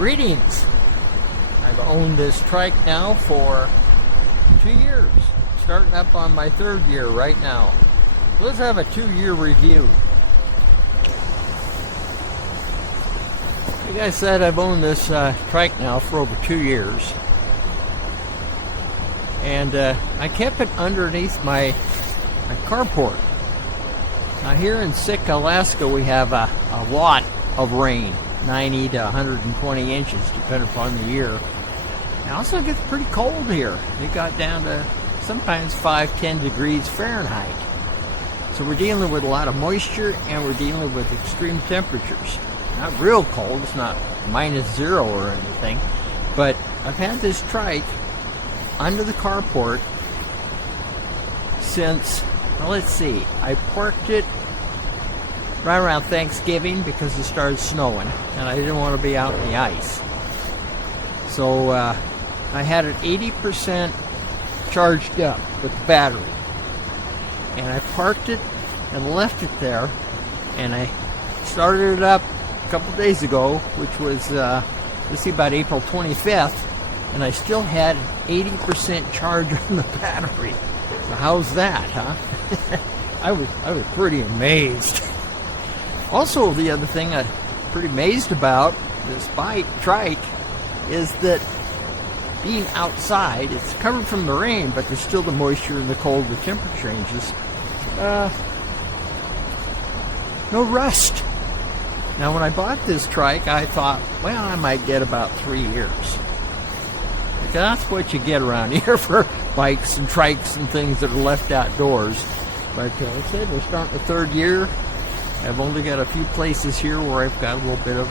Greetings! I've owned this trike now for 2 years, starting up on my 3rd year right now. Let's have a 2-year review. Like I said, I've owned this trike now for over 2 years. And I kept it underneath my carport. Now here in Sitka, Alaska, we have a lot of rain. 90 to 120 inches, depending upon the year. It also gets pretty cold here. It got down to sometimes 5-10 degrees Fahrenheit. So we're dealing with a lot of moisture, and we're dealing with extreme temperatures. Not real cold, it's not -0 or anything, but I've had this trike under the carport since, well, let's see, I parked it right around Thanksgiving because it started snowing and I didn't want to be out in the ice. So I had it 80% charged up with the battery, and I parked it and left it there, and I started it up a couple days ago, which was let's see, about April 25th, and I still had 80% charge on the battery. So how's that, huh? I was pretty amazed. Also, the other thing I'm pretty amazed about this trike is that being outside, it's covered from the rain, but there's still the moisture and the cold, the temperature changes. No rust. Now, when I bought this trike, I thought, well, I might get about 3 years. Because that's what you get around here for bikes and trikes and things that are left outdoors. But like I said, we're starting the 3rd year. I've only got a few places here where I've got a little bit of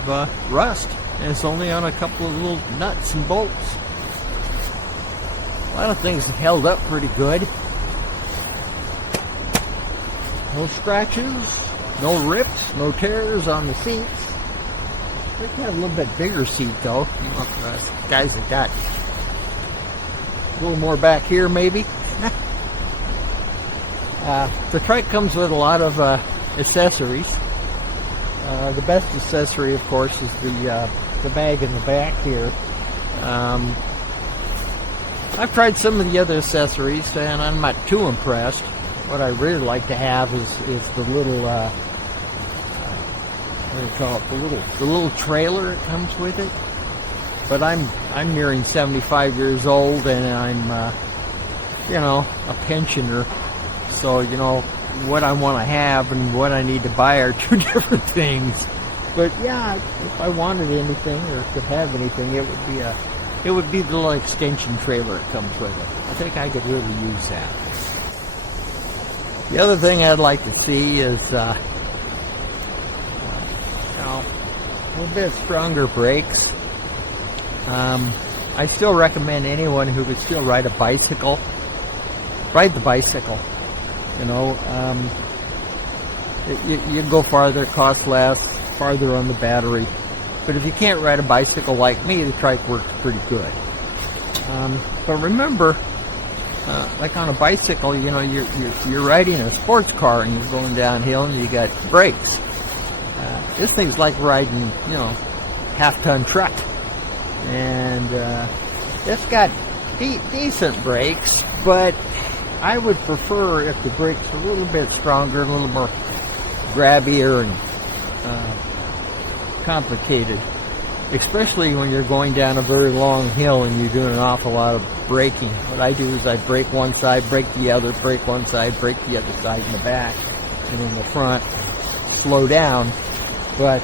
rust, and it's only on a couple of little nuts and bolts. A lot of things have held up pretty good. No scratches, no rips, no tears on the seats. I think I have a little bit bigger seat though. You know, guys that got a little more back here maybe. The trike comes with a lot of accessories. The best accessory, of course, is the bag in the back here. I've tried some of the other accessories, and I'm not too impressed. What I really like to have is the little what do you call it? The little trailer that comes with it. But I'm nearing 75 years old, and I'm you know, a pensioner. So, you know, what I want to have and what I need to buy are 2 different things. But yeah, if I wanted anything or could have anything, it would be the little extension trailer that comes with it. I think I could really use that. The other thing I'd like to see is you know, a little bit stronger brakes. I still recommend anyone who could still ride the bicycle. You know, you can go farther, it costs less, farther on the battery. But if you can't ride a bicycle like me, the trike works pretty good. But remember, like on a bicycle, you know, you're riding a sports car and you're going downhill and you got brakes. This thing's like riding, you know, half-ton truck, and it's got decent brakes, but I would prefer if the brakes were a little bit stronger, a little more grabbier and complicated, especially when you're going down a very long hill and you're doing an awful lot of braking. What I do is I brake one side, brake the other, brake one side, brake the other side in the back, and in the front, slow down. But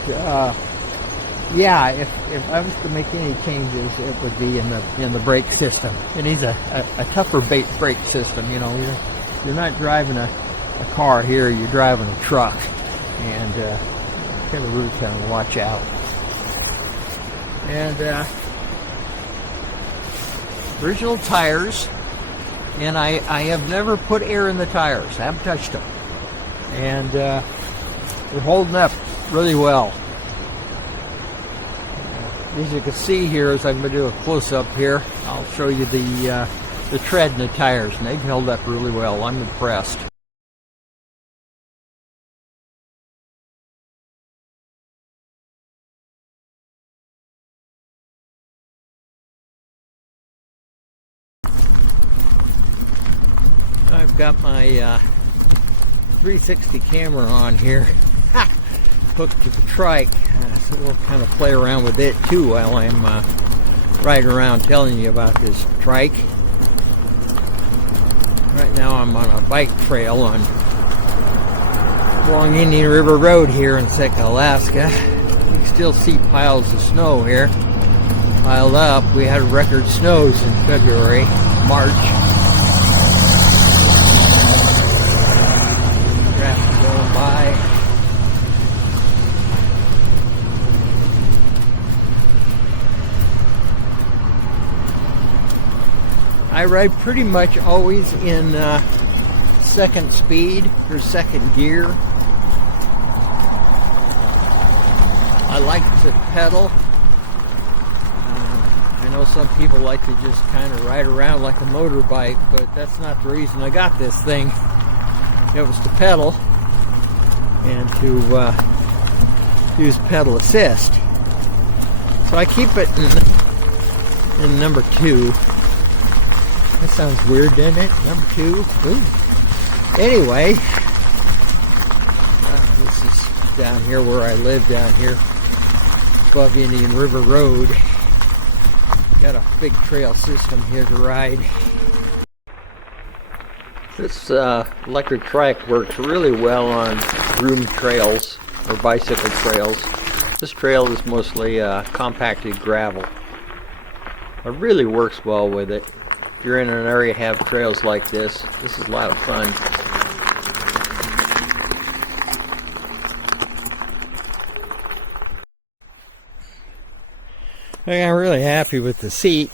yeah, if I was to make any changes, it would be in the brake system. It needs a tougher brake system. You know, you're not driving a car here, you're driving a truck, and really kind of watch out. And original tires, and I have never put air in the tires. I haven't touched them, and they're holding up really well. As you can see here, as I'm going to do a close-up here, I'll show you the tread in the tires, and they've held up really well. I'm impressed. I've got my 360 camera on here, hooked to the trike, so we'll kind of play around with it too while I'm riding around telling you about this trike. Right now I'm on a bike trail along Indian River Road here in Sitka, Alaska. You can still see piles of snow here piled up. We had record snows in February, March. Traffic going by. I ride pretty much always in second speed or second gear. I like to pedal. I know some people like to just kind of ride around like a motorbike, but that's not the reason I got this thing. It was to pedal and to use pedal assist. So I keep it in number 2. That sounds weird, doesn't it? Number 2. Ooh. Anyway, this is down here where I live, down here above Indian River Road. Got a big trail system here to ride. This electric trike works really well on groomed trails or bicycle trails. This trail is mostly compacted gravel. It really works well with it. If you're in an area that have trails like this is a lot of fun. I'm really happy with the seat.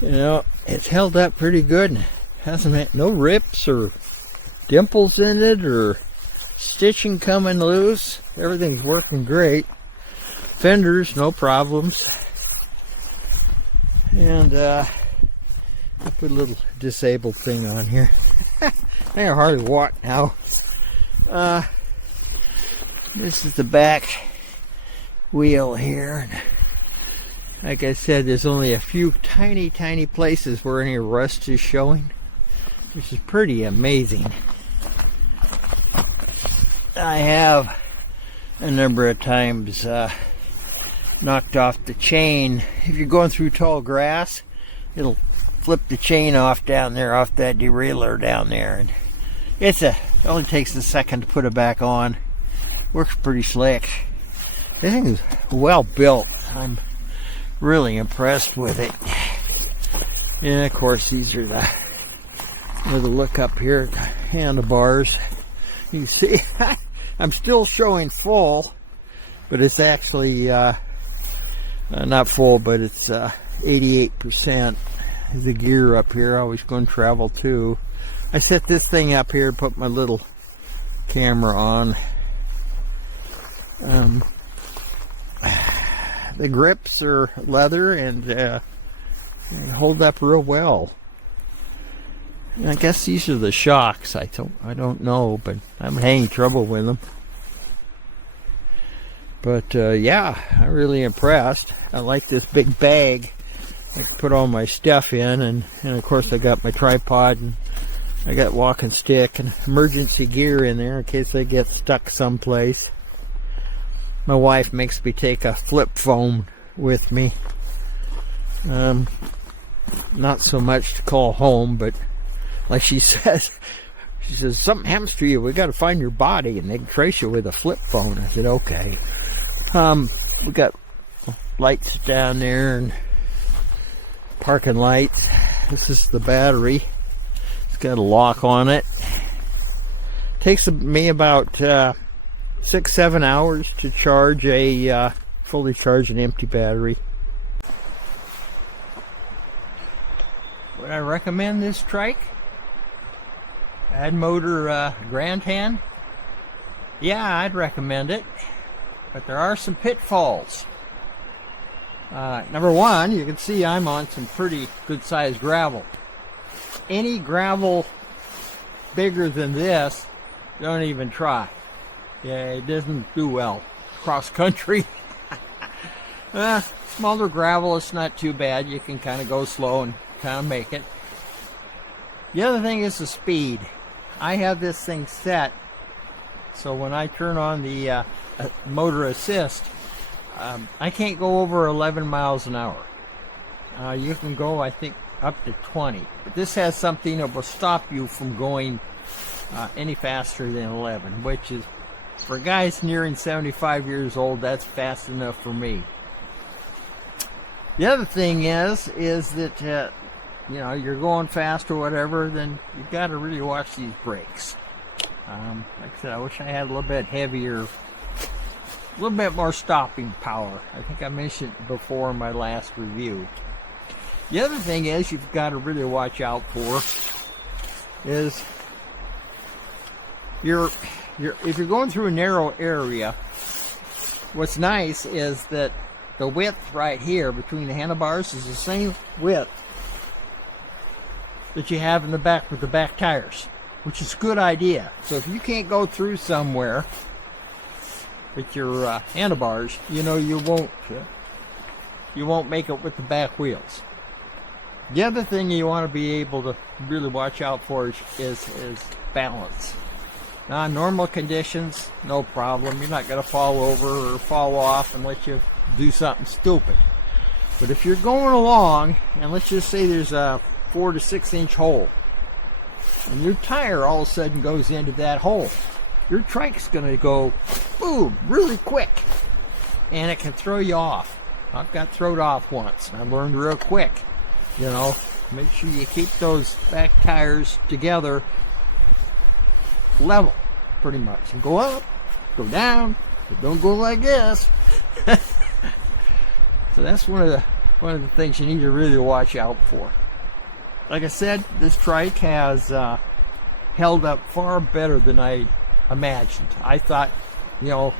You know, it's held up pretty good. Hasn't had no rips or dimples in it or stitching coming loose. Everything's working great. Fenders, no problems. And I put a little disabled thing on here. I can hardly walk now. This is the back wheel here. Like I said, there's only a few tiny places where any rust is showing, which is pretty amazing. I have a number of times knocked off the chain. If you're going through tall grass, it'll flip the chain off down there, off that derailleur down there, and it only takes a second to put it back on. Works pretty slick. This thing is well built. I'm really impressed with it. And of course, these are the look up here, handlebars. You can see I'm still showing full, but it's actually not full, but it's 88%. The gear up here, I was going to travel too. I set this thing up here, put my little camera on. The grips are leather and hold up real well. And I guess these are the shocks. I don't know, but I haven't had any trouble with them. But yeah, I'm really impressed. I like this big bag. I can put all my stuff in, and of course I got my tripod, and I got walking stick and emergency gear in there in case I get stuck someplace. My wife makes me take a flip phone with me. Not so much to call home, but like she says, something happens to you, we got to find your body, and they can trace you with a flip phone. I said, okay. We got lights down there and parking lights. This is the battery. It's got a lock on it. Takes me about 6-7 hours to charge a fully charged and empty battery. Would I recommend this trike? Addmotor Grandtan? Yeah, I'd recommend it, but there are some pitfalls. Number one, you can see I'm on some pretty good sized gravel. Any gravel bigger than this, don't even try. Yeah, it doesn't do well cross country. Smaller gravel, it's not too bad. You can kind of go slow and kind of make it. The other thing is the speed. I have this thing set so when I turn on the motor assist, I can't go over 11 miles an hour. You can go, I think, up to 20. But this has something that will stop you from going any faster than 11, which is, for guys nearing 75 years old, that's fast enough for me. The other thing is that you know, you're going fast or whatever, then you've got to really watch these brakes. Like I said, I wish I had a little bit heavier, a little bit more stopping power. I think I mentioned it before in my last review. The other thing is you've got to really watch out for is if you're going through a narrow area, what's nice is that the width right here between the handlebars is the same width that you have in the back with the back tires, which is a good idea. So if you can't go through somewhere with your handlebars, you know you won't make it with the back wheels. The other thing you want to be able to really watch out for is balance. Now, in normal conditions, no problem. You're not going to fall over or fall off unless you do something stupid. But if you're going along, and let's just say there's a 4 to 6 inch hole, and your tire all of a sudden goes into that hole, your trike's going to go boom really quick, and it can throw you off. I've got thrown off once, and I learned real quick. You know, make sure you keep those back tires together level, pretty much, and go up, go down, but don't go like this. So that's one of the things you need to really watch out for. Like I said, this trike has held up far better than I imagined. I thought, you know,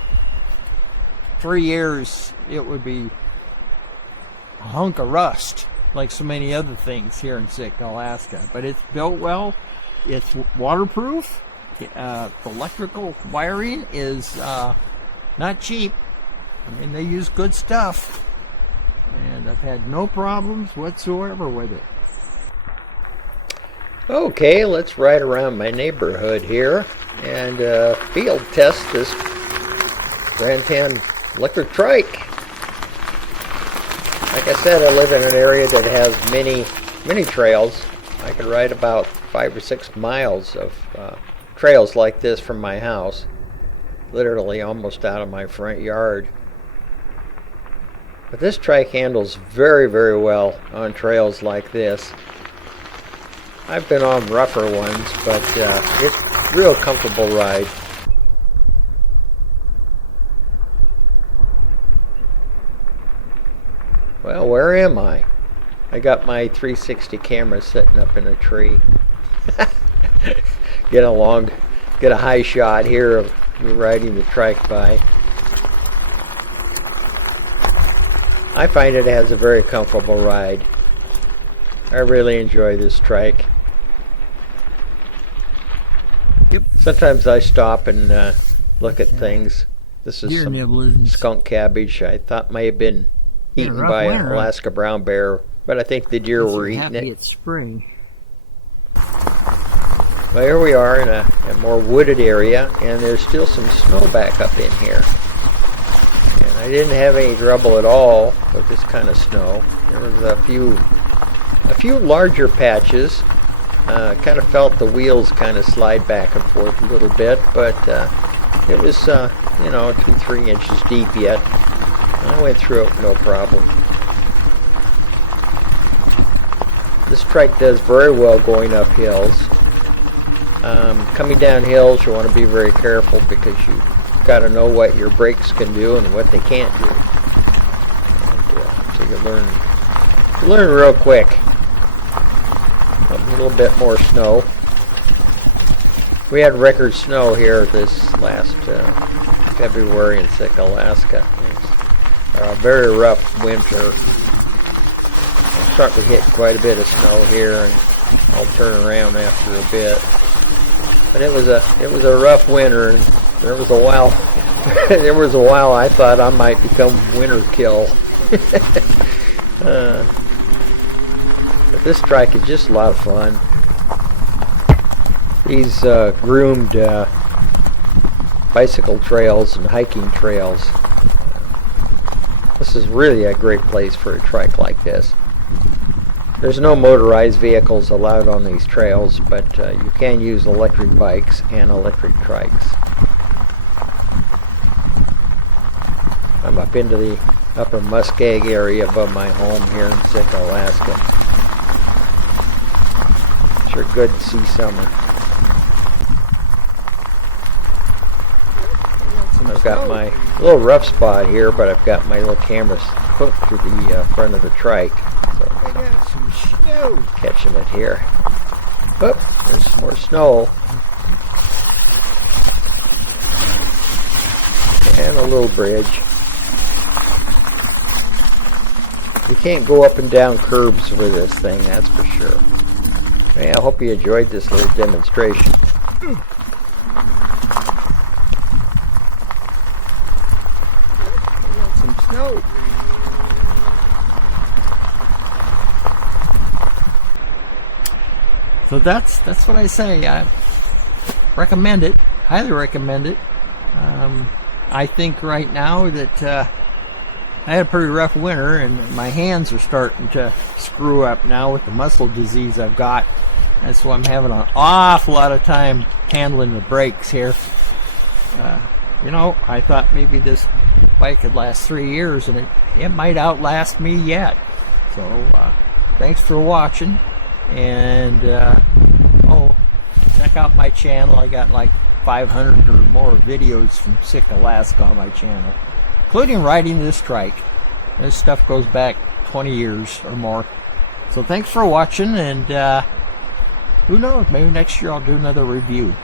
3 years it would be a hunk of rust like so many other things here in Sitka, Alaska. But it's built well, it's waterproof, the electrical wiring is not cheap. I mean, they use good stuff, and I've had no problems whatsoever with it. Okay, let's ride around my neighborhood here and field test this Grandtan Electric Trike. Like I said, I live in an area that has many trails. I could ride about 5 or 6 miles of trails like this from my house, literally almost out of my front yard. But this trike handles very, very well on trails like this. I've been on rougher ones, but it's a real comfortable ride. Well, where am I? I got my 360 camera sitting up in a tree. Get a high shot here of me riding the trike by. I find it has a very comfortable ride. I really enjoy this trike. Yep. Sometimes I stop and look at things. This is some skunk cabbage I thought may have been eaten by an Alaska brown bear, but I think the deer were eating it. It's spring. Well, here we are in a more wooded area, and there's still some snow back up in here. And I didn't have any trouble at all with this kind of snow. There was a few larger patches. Kind of felt the wheels kind of slide back and forth a little bit, but it was, 2-3 inches deep yet. I went through it no problem. This trike does very well going up hills. Coming down hills, you want to be very careful because you've got to know what your brakes can do and what they can't do. And, so you learn real quick. A little bit more snow. We had record snow here this last February in Sitka, Alaska. A very rough winter. I'm starting to hit quite a bit of snow here, and I'll turn around after a bit. But it was a rough winter, and there was a while I thought I might become winter kill. But this trike is just a lot of fun. these groomed bicycle trails and hiking trails. This is really a great place for a trike like this. There's no motorized vehicles allowed on these trails, but you can use electric bikes and electric trikes. I'm up into the upper Muskeg area above my home here in Sitka, Alaska. Sure good to see summer. I've got my little rough spot here, but I've got my little camera hooked to the front of the trike. So I got some snow. Catching it here. Oh, there's some more snow. And a little bridge. You can't go up and down curbs with this thing, that's for sure. Hey, I hope you enjoyed this little demonstration. Some snow. So that's what I say. I recommend it. Highly recommend it. I think right now that I had a pretty rough winter, and my hands are starting to screw up now with the muscle disease I've got. That's why I'm having an awful lot of time handling the brakes here. You know, I thought maybe this bike could last 3 years, and it might outlast me yet. So thanks for watching, and check out my channel. I got like 500 or more videos from Sitka, Alaska on my channel, including riding this trike. This stuff goes back 20 years or more. So thanks for watching, and who knows, maybe next year I'll do another review.